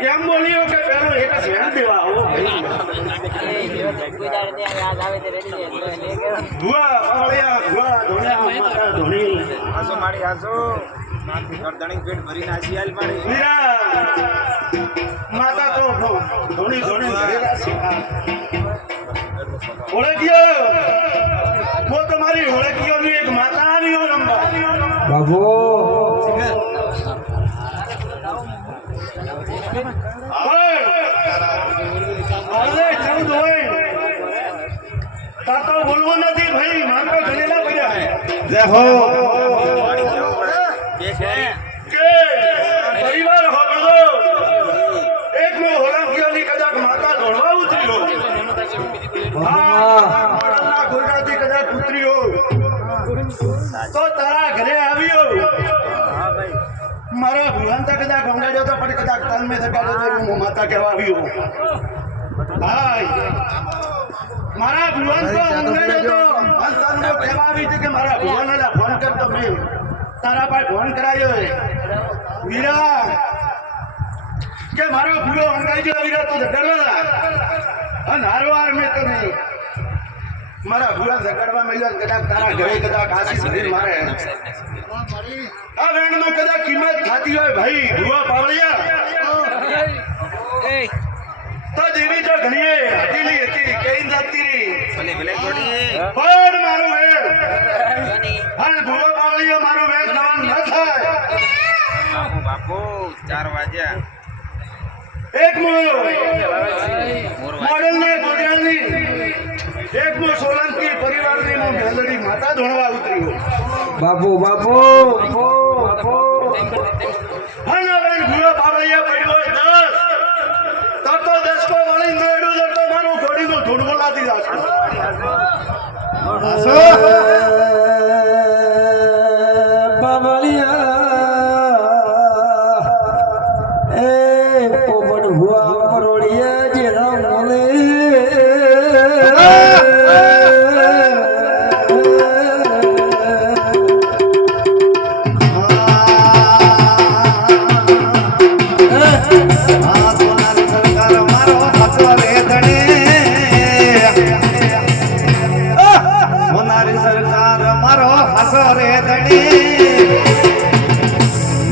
કેમ બોલ્યો કે પેલો એક શેણ દેવા આવો ભુવા પાવળિયા ભુવા ધોણિયા માતા ધોણી આસો માડી આસો ગરદણી પેટ ભરી નાસી આલ માડી માતા તો ધોણી ધોણી ભરેલા છે ઓળખ્યો હું તમારી ઓળખ્યો ની એક માતા આવ્યો રંબા બાબુ બોલવો નથી ભાઈ મારો ગયેલા પડ્યા દેખો પરિવાર હો બધો એક નો હોલંકિયાની કદાચ માતા દોડવા ઉતર્યો ગોરડાથી કદાચ ઉતર્યો તો તારા ઘરે આવ્યો મારા ભુવન તો કદાચ ગંગાડ્યો તો પણ કદાચ તન મેં સગાડ્યો તો માતા કહેવા આવ્યો ભાઈ મારા ભુવન તો ગંગાડ્યો તો અંતરનો કહેવા આવી છે કે મારા ભુવનને ફોન કરતો મેં તારા ભાઈ ફોન કરાયો વીરા કે મારો ભૂલો અંગાઈ ગયો વીરા તો ઝઘડવા અને હારવાર મેં તને મારા ભૂલા ઝઘડવા મળ્યા કદાચ તારા ઘરે કદાચ આશી સુધી મારે આ વેણમાં કદાચ કિંમત થતી હોય ભાઈ ભૂવા પાવળિયા તો દેવી તો ઘણીએ હતીલી હતી કઈ જાતી ભલે ભલે ગોડી પણ મારું વેણ અને ભૂવા પાવળિયો મારું વેણ થવાનું ન થાય બાપુ બાપુ 4 વાગ્યા એક મોડલ ને ગોડિયાની એક મો સોલંકી પરિવારની હું મેલડી માતા ધોણવા ઉતર્યો બાપુ બાપુ અને બેન ભૂલો પાવળિયા પડ્યો 10 તો 10 કો વળી નડ્યું તો મારું ઘોડીનું ધૂળવો લાદી જાશે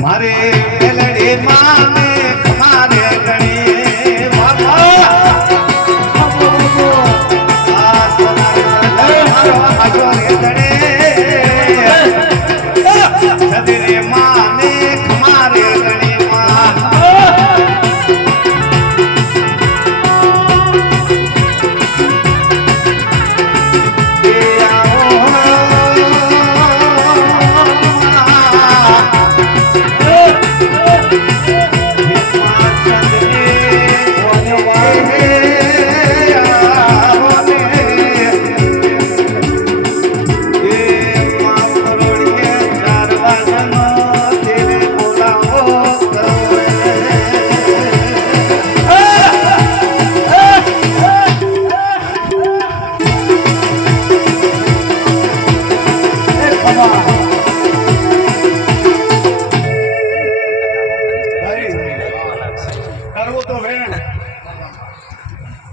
મારે મેલડી માને મારે ગણી બાબા આ સોનારી મારો હાજો રે ગણી સદરે માને મારે ગણી માં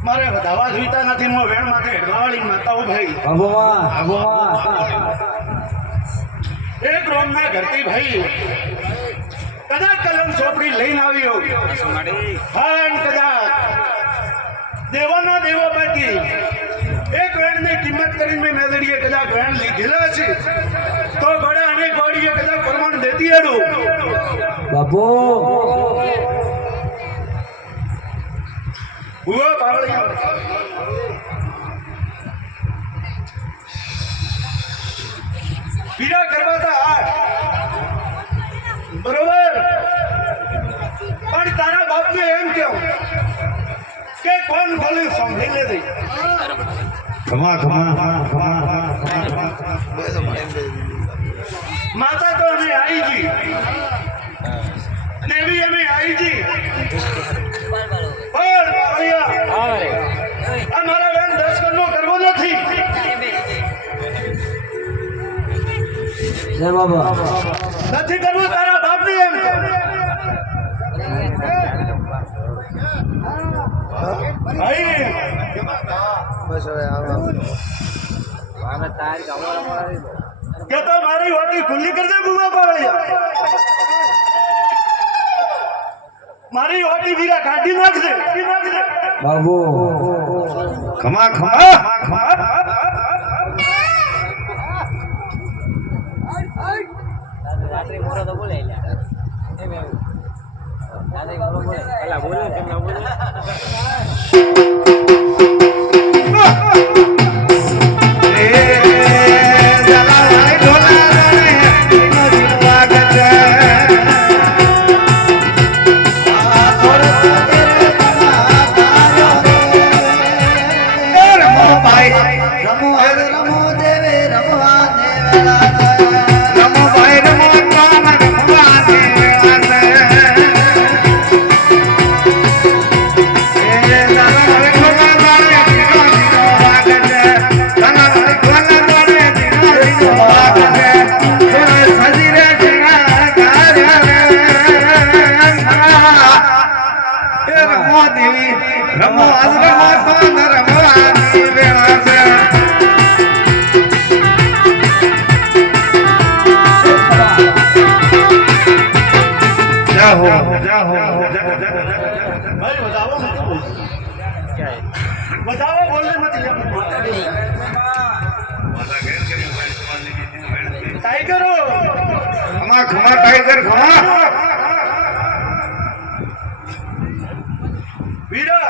મારે વધાવા જોઈતા નથી મો વેણ માટે હેડવાવાળી માતાઓ ભાઈ એક રોમ ના ઘરતી ભાઈ કદાચ કલમ ચોપડી લઈને આવ્યો પણ કદાચ દેવાનો દેવો બાકી એક વેણની કિંમત કરીને મેં મેદડીએ કદાચ વેણ લીધેલા છે તો ઘોડા અને ઘોડીએ કદાચ પ્રમાણ દેતી હેડું બાપુ ભૂવો પાવળિયો પીડા કરવા તા હાથ બરોબર પણ તારા બાપને એમ કેવું કે કોણ બોલ્યું સાંભળી લેતી ખમા માતા તો અમે આવી જી દેવી અમે આવી જી પણ અહીંયા અમારા બેન 10 કરોડનો કરવો નથી જય બાબા નથી કરવું તારા બાપની એમ ભાઈ કે તો મારી હોટી ખુલ્લી કરજે બુવા પાડે મારી હોટી વીરા કાઢી નાખજે બાબુ ખમા રાત્રે મોરો તો બોલે પેલા બોલે કેમ ના બોલે बताओ बोलने मत टाइगर हो खमा टाइगर खमा वीरा